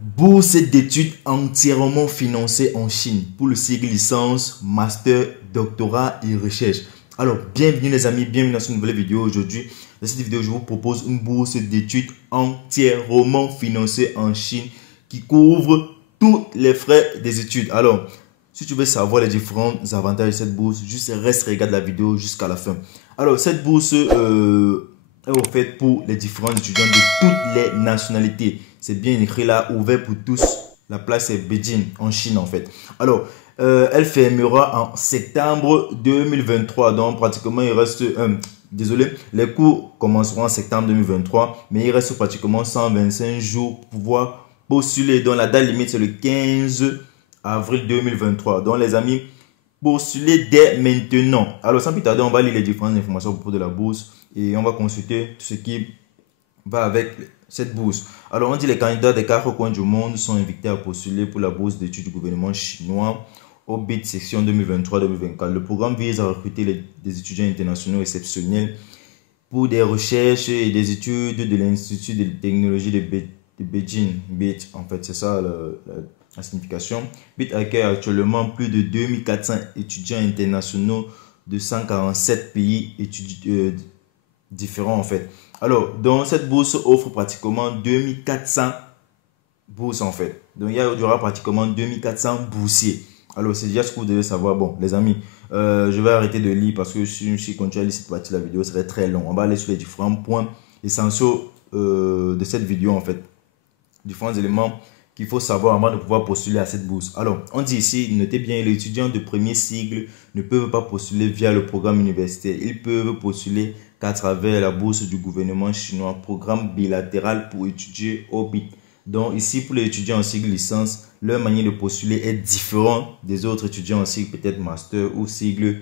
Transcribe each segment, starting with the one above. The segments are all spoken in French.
Bourse d'études entièrement financée en Chine pour le cycle licence, master, doctorat et recherche. Alors, bienvenue les amis, bienvenue dans cette nouvelle vidéo. Aujourd'hui, dans cette vidéo, je vous propose une bourse d'études entièrement financée en Chine qui couvre tous les frais des études. Alors, si tu veux savoir les différents avantages de cette bourse, juste reste, regarde la vidéo jusqu'à la fin. Alors, cette bourse est offerte pour les différents étudiants de toutes les nationalités. C'est bien écrit là, ouvert pour tous. La place est Beijing, en Chine en fait. Alors, elle fermera en septembre 2023. Donc, pratiquement, il reste... désolé, les cours commenceront en septembre 2023. Mais il reste pratiquement 125 jours pour pouvoir postuler. Donc, la date limite, c'est le 15 avril 2023. Donc, les amis, postulez dès maintenant. Alors, sans plus tarder, on va lire les différentes informations à propos de la bourse. Et on va consulter tout ce qui va avec cette bourse. Alors, on dit les candidats des 4 coins du monde sont invités à postuler pour la bourse d'études du gouvernement chinois au BIT section 2023-2024. Le programme vise à recruter des étudiants internationaux exceptionnels pour des recherches et des études de l'Institut de technologie de Beijing. BIT, en fait, c'est ça la signification. BIT accueille actuellement plus de 2400 étudiants internationaux de 147 pays différents en fait. Alors, donc cette bourse offre pratiquement 2400 bourses en fait. Donc, il y aura pratiquement 2400 boursiers. Alors, c'est déjà ce que vous devez savoir. Bon, les amis, je vais arrêter de lire parce que si je continue à lire cette partie de la vidéo, ça serait très long. On va aller sur les différents points essentiels de cette vidéo en fait. Différents éléments qu'il faut savoir avant de pouvoir postuler à cette bourse. Alors, on dit ici, notez bien, les étudiants de premier cycle ne peuvent pas postuler via le programme universitaire. Ils peuvent postuler qu'à travers la bourse du gouvernement chinois, programme bilatéral pour étudier au BIT. Donc ici, pour les étudiants en cycle licence, leur manière de postuler est différente des autres étudiants en cycle peut-être master ou cycle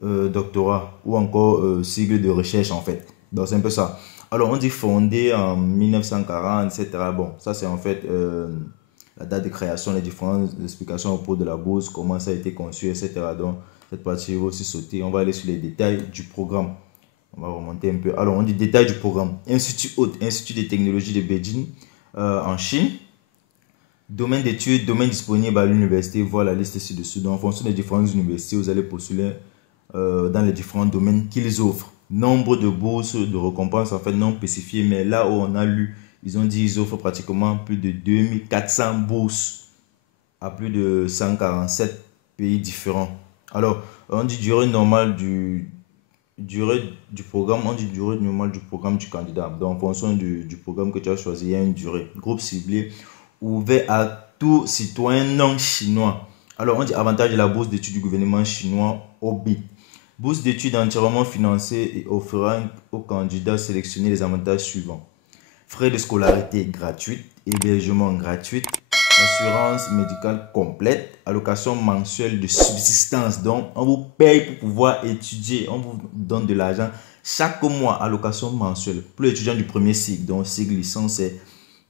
doctorat ou encore cycle de recherche en fait. Donc c'est un peu ça. Alors on dit fondé en 1940, etc. Bon, ça c'est en fait la date de création, les différentes explications au propos de la bourse, comment ça a été conçu, etc. Donc cette partie va aussi sauter. On va aller sur les détails du programme. On va remonter un peu. Alors on dit détails du programme. Institut Haute, Institut de technologie de Beijing en Chine. Domaine d'études, domaine disponible à l'université. Voilà la liste ci-dessus. Donc en fonction des différentes universités, vous allez postuler dans les différents domaines qu'ils offrent. Nombre de bourses, de récompenses, en fait, non spécifié, mais là où on a lu, ils ont dit qu'ils offrent pratiquement plus de 2400 bourses à plus de 147 pays différents. Alors, on dit durée normale du programme, on dit durée normale du programme du candidat. Donc, en fonction du programme que tu as choisi, il y a une durée. Groupe ciblé, ouvert à tout citoyen non chinois. Alors, on dit avantage de la bourse d'études du gouvernement chinois au BIT. Bourse d'études entièrement financée et offrant aux candidats sélectionnés les avantages suivants. Frais de scolarité gratuits, hébergement gratuit, assurance médicale complète, allocation mensuelle de subsistance. Donc, on vous paye pour pouvoir étudier, on vous donne de l'argent chaque mois, allocation mensuelle. Pour les étudiants du premier cycle, donc cycle licence, c'est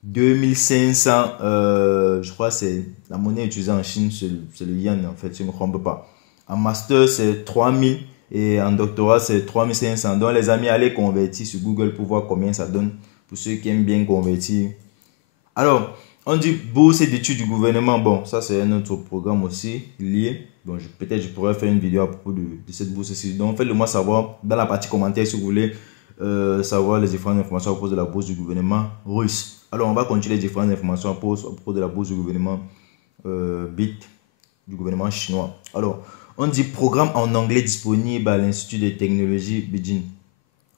2500, je crois c'est la monnaie utilisée en Chine, c'est le yuan en fait, je ne me trompe pas. En master, c'est 3000 et en doctorat, c'est 3500. Donc, les amis, allez convertir sur Google pour voir combien ça donne pour ceux qui aiment bien convertir. Alors, on dit bourse d'études du gouvernement. Bon, ça c'est un autre programme aussi lié. Bon, peut-être je pourrais faire une vidéo à propos de cette bourse aussi. Donc, faites-le moi savoir dans la partie commentaire si vous voulez savoir les différentes informations à propos de la bourse du gouvernement russe. Alors, on va continuer les différentes informations à propos de la bourse du gouvernement BIT, du gouvernement chinois. Alors, on dit programme en anglais disponible à l'Institut de technologie Beijing.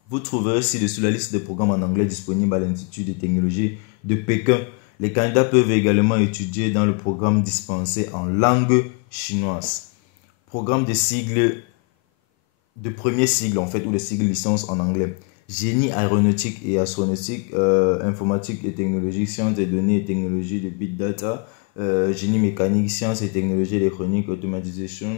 Vous trouverez ci-dessus la liste des programmes en anglais disponibles à l'Institut de technologie de Pékin. Les candidats peuvent également étudier dans le programme dispensé en langue chinoise. Programme de sigle, de premier sigle en fait, ou de sigle licence en anglais. Génie aéronautique et astronautique, informatique et technologie, sciences des données et technologies de big data, génie mécanique, sciences et technologies électroniques, automatisation,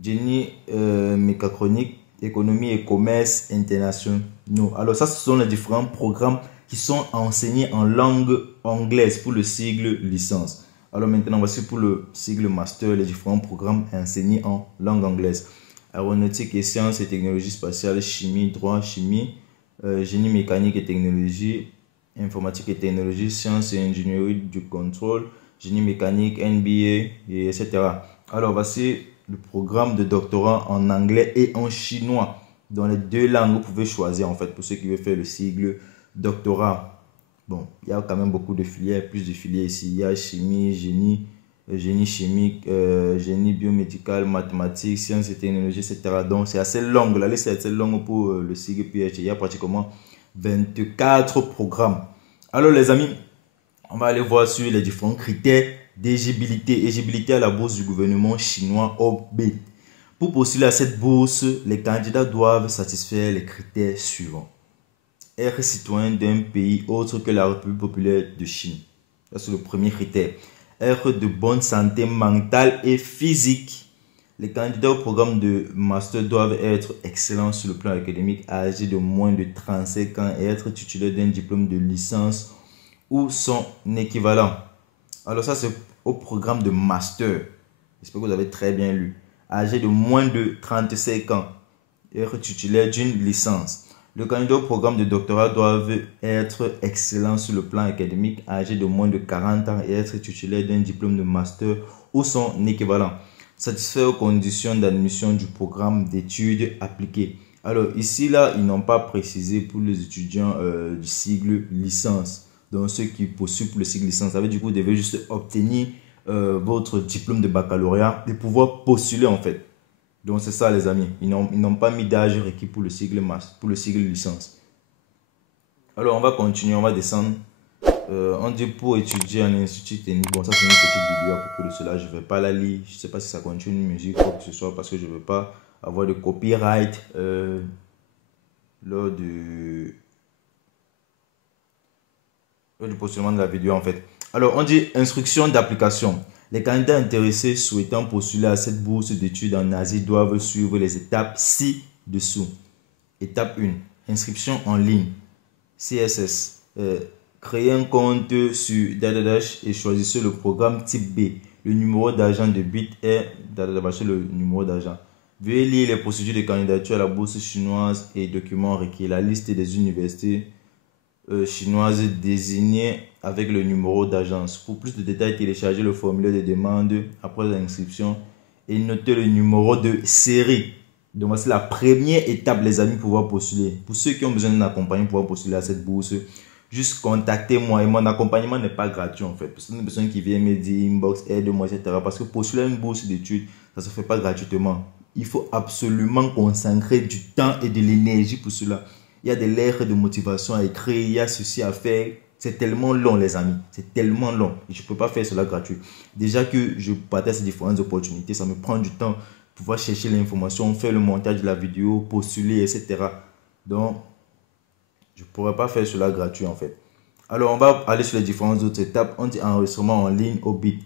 génie mécatronique, économie et commerce internationaux. Alors ça, ce sont les différents programmes qui sont enseignés en langue anglaise pour le sigle licence. Alors maintenant, voici pour le sigle master, les différents programmes enseignés en langue anglaise. Aéronautique et sciences et technologies spatiales, chimie, droit, chimie, génie mécanique et technologie, informatique et technologie, sciences et ingénierie du contrôle, génie mécanique, NBA, et etc. Alors, voici le programme de doctorat en anglais et en chinois. Dans les deux langues, vous pouvez choisir en fait pour ceux qui veulent faire le sigle doctorat. Bon, il y a quand même beaucoup de filières, plus de filières ici. Il y a chimie, génie chimique, génie biomédical, mathématiques, sciences et technologies, etc. Donc, c'est assez long. La liste est assez longue pour le sigle PhD. Il y a pratiquement 24 programmes. Alors, les amis, on va aller voir sur les différents critères d'éligibilité. Éligibilité à la bourse du gouvernement chinois OB. Pour postuler à cette bourse, les candidats doivent satisfaire les critères suivants. Être citoyen d'un pays autre que la République populaire de Chine. Ça, c'est le premier critère. Être de bonne santé mentale et physique. Les candidats au programme de master doivent être excellents sur le plan académique, âgés de moins de 35 ans et être titulaires d'un diplôme de licence ou son équivalent. Alors ça, c'est au programme de master. J'espère que vous avez très bien lu. Âgé de moins de 35 ans et être titulaire d'une licence. Le candidat au programme de doctorat doit être excellent sur le plan académique, âgé de moins de 40 ans et être titulaire d'un diplôme de master ou son équivalent. Satisfaire aux conditions d'admission du programme d'études appliquées. Alors ici, là, ils n'ont pas précisé pour les étudiants du sigle licence. Donc ceux qui postulent pour le sigle licence, ça veut dire que vous devez juste obtenir votre diplôme de baccalauréat et pouvoir postuler en fait. Donc c'est ça les amis, ils n'ont pas mis d'âge requis pour le sigle licence. Alors on va continuer, on va descendre. On dit pour étudier en institut technique. Bon, ça c'est une petite vidéo à propos de cela, je ne vais pas la lire. Je ne sais pas si ça contient une musique ou quoi que ce soit parce que je ne veux pas avoir de copyright lors du postulement de la vidéo en fait. Alors on dit instruction d'application. Les candidats intéressés souhaitant postuler à cette bourse d'études en Asie doivent suivre les étapes ci-dessous. Étape 1. Inscription en ligne. CSS. Créez un compte sur Datadash et choisissez le programme type B. Le numéro d'agent de BIT est le numéro d'agent. Veuillez lire les procédures de candidature à la bourse chinoise et documents requis. La liste des universités chinoises désignées avec le numéro d'agence. Pour plus de détails, téléchargez le formulaire de demande après l'inscription et notez le numéro de série. Donc, c'est la première étape, les amis, pour pouvoir postuler. Pour ceux qui ont besoin d'un accompagnement pour pouvoir postuler à cette bourse, juste contactez-moi. Et mon accompagnement n'est pas gratuit en fait. Parce que une personne qui vient me dire inbox, aide-moi, etc. Parce que postuler à une bourse d'études, ça ne se fait pas gratuitement. Il faut absolument consacrer du temps et de l'énergie pour cela. Il y a des lettres de motivation à écrire, il y a ceci à faire. C'est tellement long, les amis. C'est tellement long. Et je ne peux pas faire cela gratuit. Déjà que je partage ces différentes opportunités, ça me prend du temps pour pouvoir chercher l'information, faire le montage de la vidéo, postuler, etc. Donc, je ne pourrais pas faire cela gratuit, en fait. Alors, on va aller sur les différentes autres étapes. On dit enregistrement en ligne au BIT.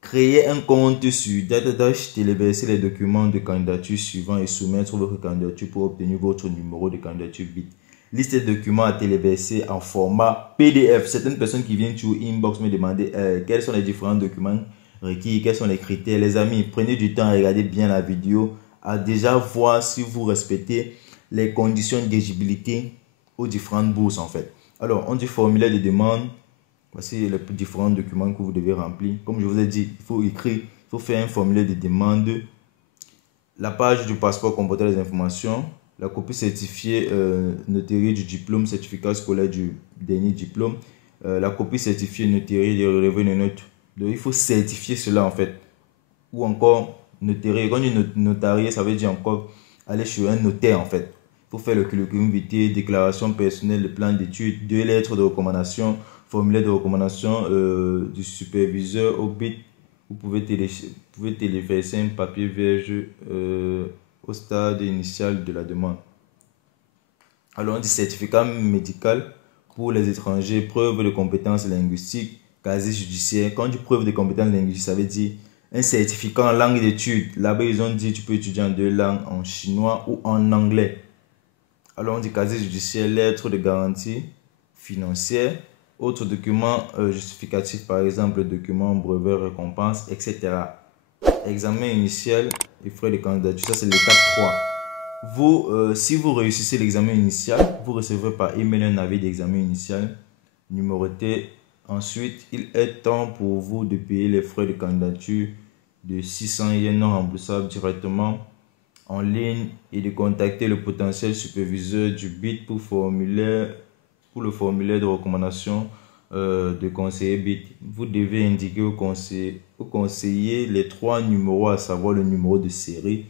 Créer un compte sur Datadash, téléverser les documents de candidature suivants et soumettre votre candidature pour obtenir votre numéro de candidature BIT. Liste des documents à téléverser en format PDF. Certaines personnes qui viennent sur inbox me demander quels sont les différents documents requis, quels sont les critères. Les amis, prenez du temps à regarder bien la vidéo, à déjà voir si vous respectez les conditions d'éligibilité aux différentes bourses en fait. Alors, on dit formulaire de demande. Voici les différents documents que vous devez remplir. Comme je vous ai dit, il faut écrire, il faut faire un formulaire de demande. La page du passeport comportant les informations. La copie certifiée notariée du diplôme, certificat scolaire du dernier diplôme. La copie certifiée notariée des relevés de notes. Donc il faut certifier cela en fait. Ou encore notarié. Quand on dit notarié, ça veut dire encore aller chez un notaire en fait. Il faut faire le curriculum vitae, déclaration personnelle, le plan d'études, 2 lettres de recommandation, formulaire de recommandation du superviseur au BIT. Vous pouvez téléverser un papier vierge au stade initial de la demande. Alors on dit certificat médical pour les étrangers, preuve de compétences linguistiques, casier judiciaire. Quand on dit preuve de compétences linguistiques, ça veut dire un certificat en langue d'études. Là-bas ils ont dit tu peux étudier en 2 langues, en chinois ou en anglais. Alors on dit casier judiciaire, lettre de garantie financière, autres documents justificatifs, par exemple document, brevet, récompense, etc. Examen initial et frais de candidature, ça c'est l'étape 3. Si vous réussissez l'examen initial, vous recevrez par email un avis d'examen initial numéroté. Ensuite, il est temps pour vous de payer les frais de candidature de 600 yens non remboursables directement en ligne et de contacter le potentiel superviseur du BIT pour le formulaire de recommandation de conseiller BIT. Vous devez indiquer au conseiller les 3 numéros, à savoir le numéro de série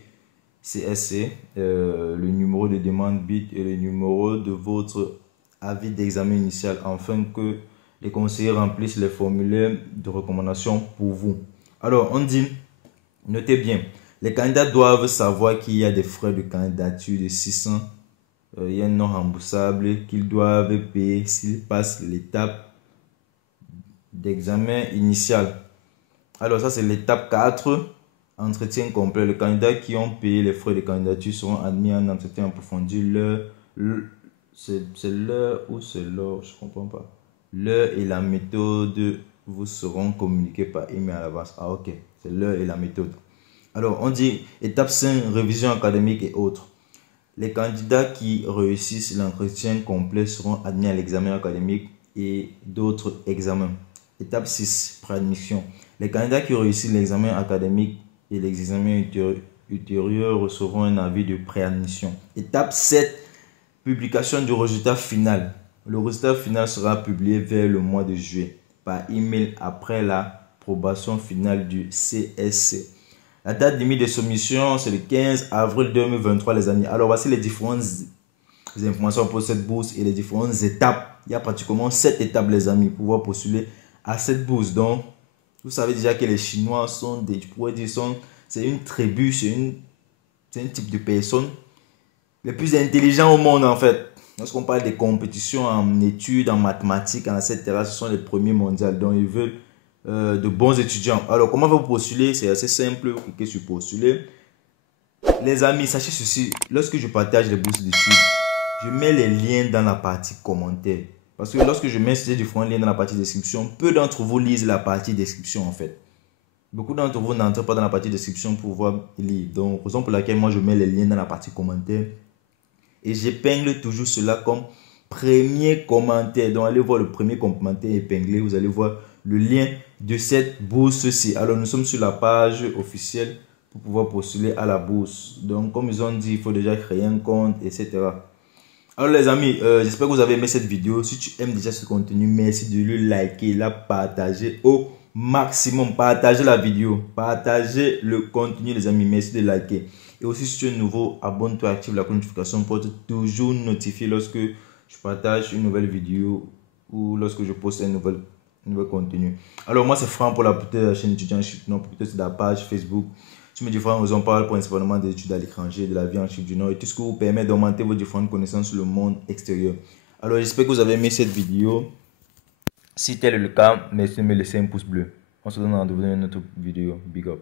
CSC, le numéro de demande BIT et le numéro de votre avis d'examen initial, afin que les conseillers remplissent les formulaires de recommandation pour vous. Alors, on dit, notez bien, les candidats doivent savoir qu'il y a des frais de candidature de 600 yens non remboursables qu'ils doivent payer s'ils passent l'étape d'examen initial. Alors, ça, c'est l'étape 4, entretien complet. Les candidats qui ont payé les frais de candidature seront admis en entretien approfondi. C'est l'heure ou c'est l'heure, je ne comprends pas. L'heure et la méthode vous seront communiqués par email à l'avance. Ah, ok, c'est l'heure et la méthode. Alors, on dit étape 5, révision académique et autres. Les candidats qui réussissent l'entretien complet seront admis à l'examen académique et d'autres examens. Étape 6, préadmission. Les candidats qui réussissent l'examen académique et l'examen ultérieur recevront un avis de préadmission. Étape 7, publication du résultat final. Le résultat final sera publié vers le mois de juillet par email après l'approbation finale du CSC. La date limite de soumission, c'est le 15 avril 2023, les amis. Alors, voici les différentes informations pour cette bourse et les différentes étapes. Il y a pratiquement 7 étapes, les amis, pour pouvoir postuler à cette bourse. Donc, vous savez déjà que les Chinois sont des, je pourrais dire, c'est une tribu, c'est un type de personnes les plus intelligents au monde, en fait. Lorsqu'on parle des compétitions en études, en mathématiques, etc., ce sont les premiers mondiaux. Donc, ils veulent de bons étudiants. Alors, comment vous postuler? C'est assez simple. Vous cliquez sur postuler. Les amis, sachez ceci. Lorsque je partage les bourses d'études, je mets les liens dans la partie commentaires. Parce que lorsque je mets ces différents liens dans la partie description, peu d'entre vous lisent la partie description, en fait. Beaucoup d'entre vous n'entrent pas dans la partie description pour pouvoir lire. Donc, raison pour laquelle moi, je mets les liens dans la partie commentaires. Et j'épingle toujours cela comme premier commentaire. Donc, allez voir le premier commentaire épinglé. Vous allez voir le lien de cette bourse-ci. Alors, nous sommes sur la page officielle pour pouvoir postuler à la bourse. Donc, comme ils ont dit, il faut déjà créer un compte, etc. Alors, les amis, j'espère que vous avez aimé cette vidéo. Si tu aimes déjà ce contenu, merci de le liker, la partager au maximum. Partagez la vidéo, partagez le contenu, les amis. Merci de liker. Et aussi, si tu es nouveau, abonne-toi, active la notification pour être toujours notifié lorsque je partage une nouvelle vidéo ou lorsque je poste un nouvel contenu. Alors, moi, c'est Franck pour la chaîne étudiant en Chine du Nord, peut-être la page Facebook. Tu me dis, Franck, on parle principalement des études à l'étranger, de la vie en Chine du Nord et tout ce qui vous permet d'augmenter vos différentes connaissances sur le monde extérieur. Alors, j'espère que vous avez aimé cette vidéo. Si tel est le cas, merci de me laisser un pouce bleu. On se donne rendez-vous dans une autre vidéo. Big up.